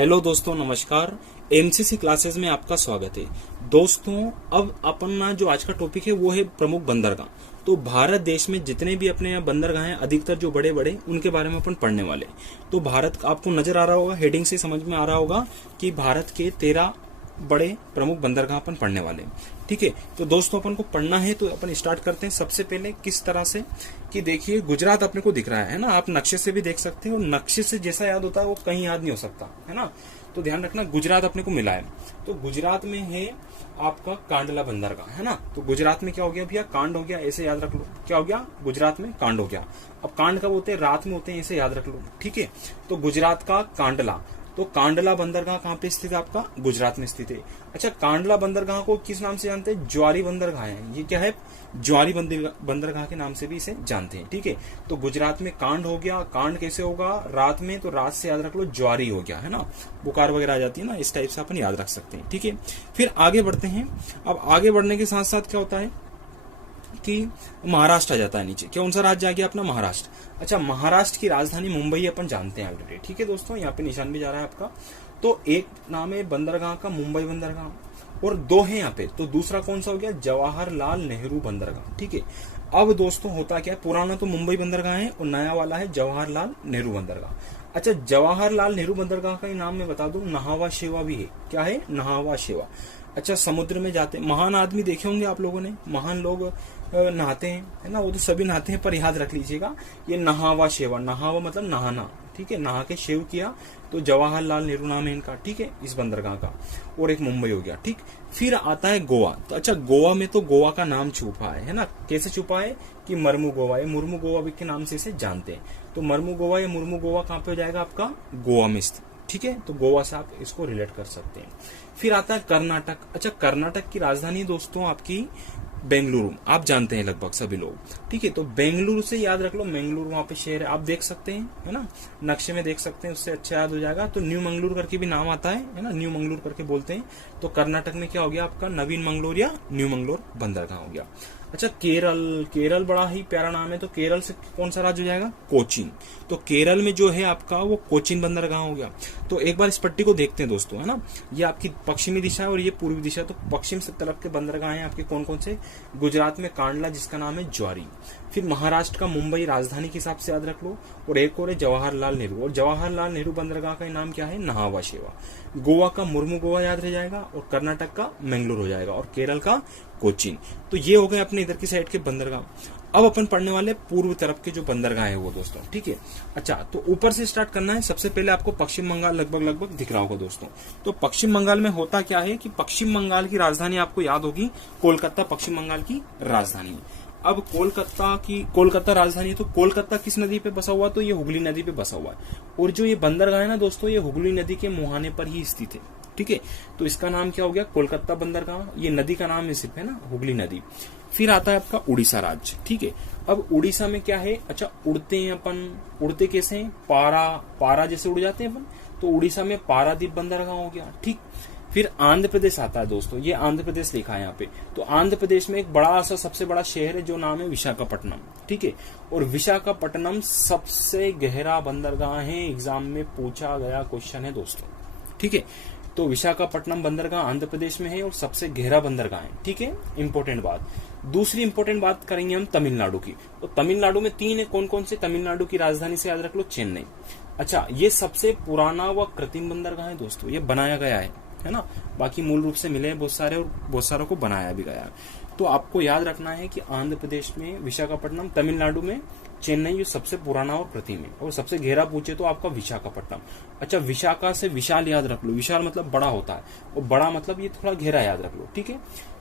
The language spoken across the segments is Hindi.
हेलो दोस्तों, नमस्कार। एमसीसी क्लासेस में आपका स्वागत है। दोस्तों, अब अपना जो आज का टॉपिक है वो है प्रमुख बंदरगाह। तो भारत देश में जितने भी अपने यहाँ बंदरगाह हैं, अधिकतर जो बड़े बड़े, उनके बारे में अपन पढ़ने वाले। तो भारत आपको नजर आ रहा होगा, हेडिंग से समझ में आ रहा होगा कि भारत के 13 बड़े प्रमुख बंदरगाह अपन पढ़ने वाले। ठीक है, तो दोस्तों अपन को पढ़ना है तो अपन स्टार्ट करते हैं। सबसे पहले किस तरह से कि देखिए, गुजरात अपने को दिख रहा है ना, आप नक्शे से भी देख सकते हैं, और नक्शे से जैसा याद होता है वो कहीं याद नहीं हो सकता है ना। तो ध्यान रखना, गुजरात अपने को मिला है। तो गुजरात में है आपका कांडला बंदरगाह, है ना। तो गुजरात में क्या हो गया भैया, कांड हो गया, ऐसे याद रख लो। क्या हो गया, गुजरात में कांड हो गया। अब कांड कब होते हैं, रात में होते हैं, ऐसे याद रख लो। ठीक है, तो गुजरात का कांडला, तो कांडला बंदरगाह कहाँ पे स्थित है आपका, गुजरात में स्थित है। अच्छा, कांडला बंदरगाह को किस नाम से जानते हैं, ज्वारी बंदरगाह है। ये क्या है, ज्वारी बंदरगाह के नाम से भी इसे जानते हैं। ठीक है, तो गुजरात में कांड हो गया। कांड कैसे होगा, रात में, तो रात से याद रख लो ज्वारी हो गया, है ना। बुखार वगैरह आ जाती है ना, इस टाइप से अपन याद रख सकते हैं। ठीक है, फिर आगे बढ़ते हैं। अब आगे बढ़ने के साथ साथ क्या होता है कि महाराष्ट्र आ जाता है नीचे। कौन सा राज्य आ गया अपना, महाराष्ट्र। अच्छा, महाराष्ट्र की राजधानी मुंबई अपन जानते हैं ऑलरेडी। ठीक है दोस्तों, यहाँ पे निशान भी जा रहा है आपका। तो एक नाम है बंदरगाह का मुंबई बंदरगाह, और दो है यहाँ पे। तो दूसरा कौन सा हो गया, जवाहरलाल नेहरू बंदरगाह। ठीक है, अब दोस्तों होता क्या है, पुराना तो मुंबई बंदरगाह है और नया वाला है जवाहरलाल नेहरू बंदरगाह। अच्छा, जवाहरलाल नेहरू बंदरगाह का नाम मैं बता दूं, नहावा शेवा भी है। क्या है, नहावा शेवा। अच्छा, समुद्र में जाते महान आदमी देखे होंगे आप लोगों ने, महान लोग नहाते हैं, है ना। वो तो सभी नहाते हैं, पर याद रख लीजिएगा ये नहावा शेवा, नहावा मतलब नहाना। ठीक है, नहा के शेव किया, तो जवाहरलाल नेहरू नाम है इनका। ठीक है, इस बंदरगाह का। और एक मुंबई हो गया। ठीक, फिर आता है गोवा। तो अच्छा, गोवा में तो गोवा का नाम छुपा है ना। कैसे छुपा है कि मरमू गोवा, ये मुर्मू गोवा के नाम से इसे जानते हैं। तो मरमू गोवा या मुर्मू गोवा कहाँ पे हो जाएगा आपका, गोवा में स्थित। ठीक है, तो गोवा से आप इसको रिलेट कर सकते हैं। फिर आता है कर्नाटक। अच्छा, कर्नाटक की राजधानी दोस्तों आपकी बेंगलुरु, आप जानते हैं लगभग सभी लोग। ठीक है, तो बेंगलुरु से याद रख लो, बेंगलुरु वहां पे शहर है, आप देख सकते हैं, है ना, नक्शे में देख सकते हैं, उससे अच्छा याद हो जाएगा। तो न्यू मंगलुरु करके भी नाम आता है ना, न्यू मंगलुरु करके बोलते हैं। तो कर्नाटक में क्या हो गया आपका, नवीन मंगलोर या न्यू मंगलोर बंदरगाह हो गया। अच्छा, केरल, केरल बड़ा ही प्यारा नाम है। तो केरल से कौन सा राज्य हो जाएगा, कोचीन। तो केरल में जो है आपका वो कोचीन बंदरगाह हो गया। तो एक बार इस पट्टी को देखते हैं दोस्तों, है ना। ये आपकी पश्चिमी दिशा है और ये पूर्वी दिशा। तो पश्चिम से तरफ के बंदरगाह हैं आपके कौन कौन से, गुजरात में कांडला जिसका नाम है ज्वारी। फिर महाराष्ट्र का मुंबई राजधानी के हिसाब से याद रख लो, और एक और है जवाहरलाल नेहरू। और जवाहरलाल नेहरू बंदरगाह का नाम क्या है, नहावा शेवा। गोवा का मुर्मू गोवा याद रह जाएगा, और कर्नाटक का मैंगलोर हो जाएगा, और केरल का कोचीन। तो ये हो गए अपने इधर की साइड के बंदरगाह। अब अपन पढ़ने वाले पूर्व तरफ के जो बंदरगाह है वो दोस्तों। ठीक है, अच्छा, तो ऊपर से स्टार्ट करना है। सबसे पहले आपको पश्चिम बंगाल लगभग दिख रहा होगा दोस्तों। तो पश्चिम बंगाल में होता क्या है कि पश्चिम बंगाल की राजधानी आपको याद होगी, कोलकाता पश्चिम बंगाल की राजधानी। अब कोलकाता राजधानी, तो कोलकाता किस नदी पे बसा हुआ, तो ये हुगली नदी पे बसा हुआ है। और जो ये बंदरगाह है ना दोस्तों, ये हुगली नदी के मुहाने पर ही स्थित है। ठीक है, तो इसका नाम क्या हो गया, कोलकाता बंदरगाह। ये नदी का नाम है सिर्फ, है ना, हुगली नदी। फिर आता है आपका उड़ीसा राज्य। ठीक है, अब उड़ीसा में क्या है, अच्छा, उड़ते हैं अपन। उड़ते कैसे हैं, पारा जैसे उड़ जाते हैं अपन। तो उड़ीसा में पारादीप बंदरगाह हो गया। ठीक, फिर आंध्र प्रदेश आता है दोस्तों, ये आंध्र प्रदेश लिखा है यहाँ पे। तो आंध्र प्रदेश में एक बड़ा सा सबसे बड़ा शहर है जो नाम है विशाखापट्टनम। ठीक है, और विशाखापट्टनम सबसे गहरा बंदरगाह है, एग्जाम में पूछा गया क्वेश्चन है दोस्तों। ठीक है, तो विशाखापट्टनम बंदरगाह आंध्र प्रदेश में है और सबसे गहरा बंदरगाह है। ठीक है, इंपॉर्टेंट बात। दूसरी इंपॉर्टेंट बात करेंगे हम तमिलनाडु की। तो तमिलनाडु में 3 है, कौन कौन से, तमिलनाडु की राजधानी से याद रख लो, चेन्नई। अच्छा, ये सबसे पुराना व कृत्रिम बंदरगाह है दोस्तों, ये बनाया गया है ना। बाकी मूल रूप से मिले हैं बहुत सारे, और बहुत सारों को बनाया भी गया है। तो आपको याद रखना है कि आंध्र प्रदेश में विशाखापट्टनम, तमिलनाडु में चेन्नई, ये सबसे पुराना और कृत्रिम है। और सबसे गहरा पूछे तो आपका विशाखापट्टनम। अच्छा, विशाखा से विशाल याद रख लो, विशाल मतलब बड़ा होता है, और बड़ा मतलब ये थोड़ा गहरा याद रख लो। ठीक है,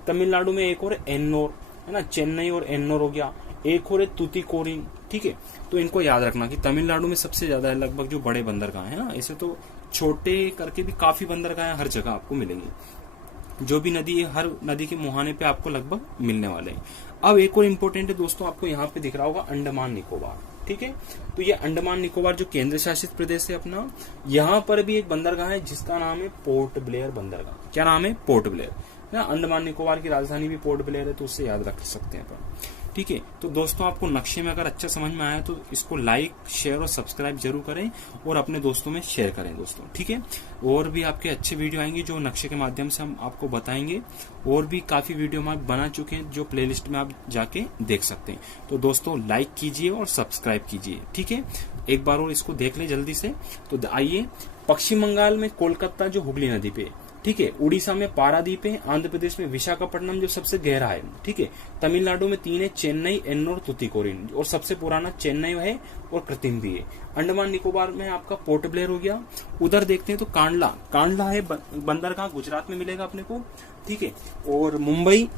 तमिलनाडु में एक और एन्नोर, है ना, चेन्नई और एन्नोर हो गया। एक और है तूतीकोरिन। ठीक है, तो इनको याद रखना कि तमिलनाडु में सबसे ज्यादा है लगभग जो बड़े बंदरगाह है ना। ऐसे तो छोटे करके भी काफी बंदरगाह हर जगह आपको मिलेंगे। जो भी नदी है, हर नदी के मुहाने पे आपको लगभग मिलने वाले हैं। अब एक और इम्पोर्टेंट है दोस्तों, आपको यहाँ पे दिख रहा होगा अंडमान निकोबार। ठीक है, तो ये अंडमान निकोबार जो केंद्र शासित प्रदेश है अपना, यहाँ पर भी एक बंदरगाह है जिसका नाम है पोर्ट ब्लेयर बंदरगाह। क्या नाम है, पोर्ट ब्लेयर। अंडमान निकोबार की राजधानी भी पोर्ट ब्लेयर है, तो उससे याद रख सकते हैं अपन। ठीक है। तो दोस्तों आपको नक्शे में अगर अच्छा समझ में आया तो इसको लाइक, शेयर और सब्सक्राइब जरूर करें और अपने दोस्तों में शेयर करें दोस्तों, ठीक है। और भी आपके अच्छे वीडियो आएंगे जो नक्शे के माध्यम से हम आपको बताएंगे, और भी काफी वीडियो हम बना चुके हैं जो प्लेलिस्ट में आप जाके देख सकते हैं। तो दोस्तों लाइक कीजिए और सब्सक्राइब कीजिए, ठीक है। एक बार और इसको देख ले जल्दी से। तो आइए, पश्चिम बंगाल में कोलकाता जो हुगली नदी पे, ठीक है, उड़ीसा में पारादीप है, आंध्र प्रदेश में विशाखापट्टनम जो सबसे गहरा है, ठीक है, तमिलनाडु में 3 है, चेन्नई, एन्नोर, तुतिकोरिन, और सबसे पुराना चेन्नई है और कृत्रिम भी है। अंडमान निकोबार में आपका पोर्ट ब्लेयर हो गया। उधर देखते हैं तो कांडला है बंदरगाह, गुजरात में मिलेगा अपने को, ठीक है। और मुंबई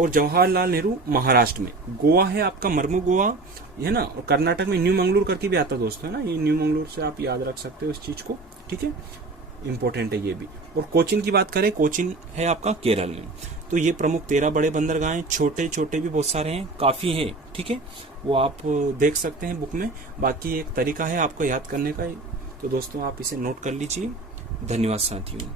और जवाहरलाल नेहरू महाराष्ट्र में। गोवा है आपका मरमू गोवा, है ना। और कर्नाटक में न्यू मंगलूर करके भी आता दोस्तों, है ना। ये न्यू मंगलूर से आप याद रख सकते हो इस चीज को, ठीक है, इंपॉर्टेंट है ये भी। और कोचिन की बात करें, कोचिन है आपका केरल में। तो ये प्रमुख 13 बड़े बंदरगाह हैं, छोटे छोटे भी बहुत सारे हैं, काफी हैं, ठीक है। वो आप देख सकते हैं बुक में। बाकी एक तरीका है आपको याद करने का, तो दोस्तों आप इसे नोट कर लीजिए। धन्यवाद साथियों।